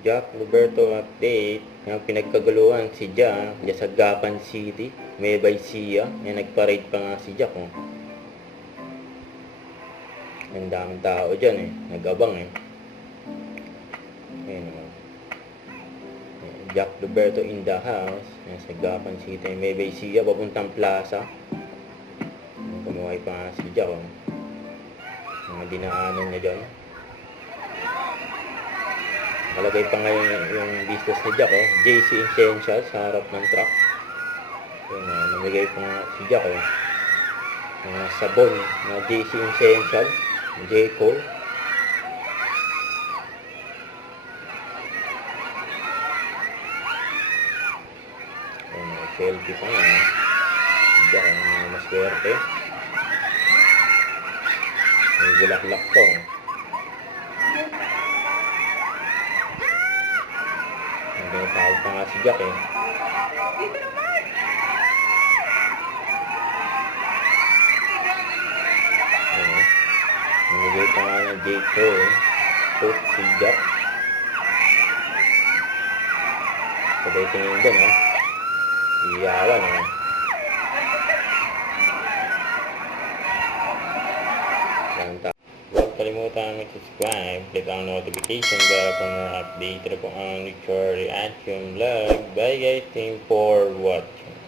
Jack Roberto update. Yung pinagkaguluhan si Jack dyan sa Gapan City, Nueva Ecija. Yan, nagparade pa nga si Jack. Oh. Ang daming tao dyan eh. Nag-abang eh. Ayan oh. Jack Roberto in the house. Yan, sa Gapan City, Nueva Ecija, papuntang plaza. Kumuhay pa nga si Jack. Oh. Mga dinaanan niya dyan. Malagay pa ngayon yung business ni Jack, oh. JC Essentials sa harap ng truck. Yun, namigay pa nga si Jack, oh. Mga sabon na JC Essentials, J. Cole. Selfie pa nga, oh. Si Jack, maswerte. May bulaklak to. May tawag pa nga si Jack eh. Namigay pa nga ng J.Co. Post si Jack. Sabay tingin doon eh. Iyawan eh. Huwag kalimutan mag-subscribe, click ang notification bell para more update na po ang Nichor Reaction Vlog. Bye guys, thank you for watching.